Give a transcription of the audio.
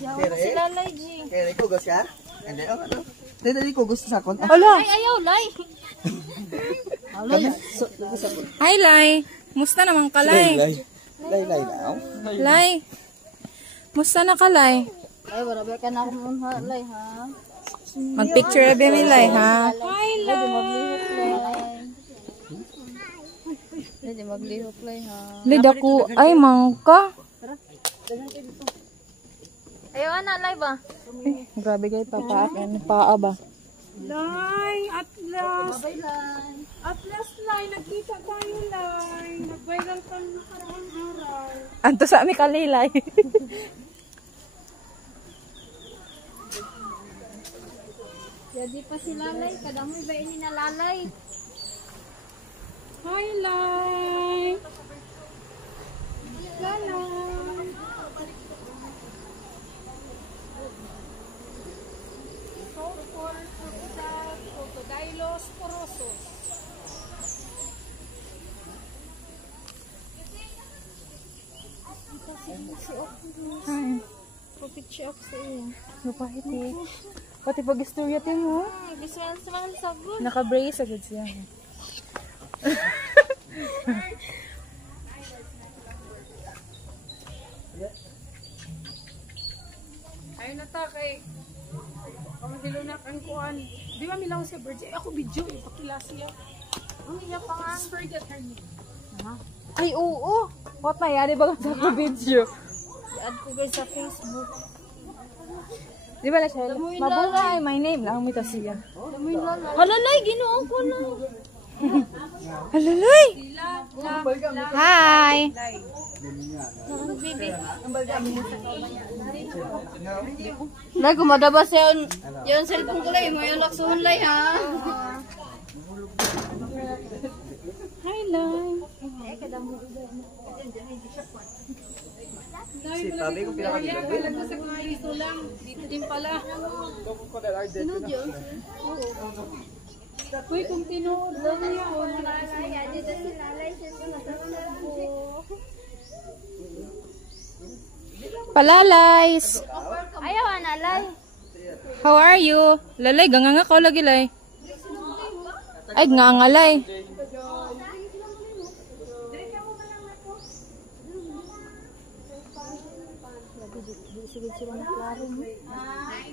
Yawa si Lalay, G. Kaya ko gusto ka? Hindi, ano? Dali ko gusto sa kon. Hala! Ay, ayaw, Lay! Hi, Lay. Musta naman ka, Lay? Lay daw. Lay. Musta na ka, Lay? Ay, wala ka na ako ha, Lay, ha? Mag-picture abi mi, Lay, ha? Hi, Lay! Hindi maglihok, Lay, ha? Lid ako, ay, mangka. Ayaw, ana, Lay ba? Grabe kayo, papaak. Paa ba? Lay, at last. Bye, Lay. At last, Lay. Nagkita tayo, Lay. Nag-viral ka nakaraan araw. Anto sa mi kalilay. Jadi pa si Lalay. Kadamoy ba ini na Lalay? Hi, Lay. Lalay. Crocodilos porosos. Hi. Pupicture ako sa iyo. Lupahit eh. Pati pag istorya tayo mo. Gusto yan sa mga sabon. Naka-brace agad siya. Ayun na ta kay pamahilo na kang kuan. Di ba milaw siya birds? Ay, ako video. Ipakila siya. Ang iya pa nga. Forget her name. Ay, oo. What na yari ba sa ako video? I-add ko guys sa Facebook. Di ba na siya? Mabungay, my name lang. Umita siya. Halalay, ginoo ko na. Halalay! Hi! Lay, kumadabas yung cellphone ko, Lay. Mo yung laksuhon, Lay, ha? Hi, Lay. Si Tabi ko pinakagilid. Kailan mo sa mga iso lang. Dito din pala. Sinod yun? Uy, kung tinood lang yun. Palalays! Ayaw, ana, Lay. How are you? Lalay, ganganga ka lagi, Lay. Ay, gangalay. Sige sila na klaro mo. Ay,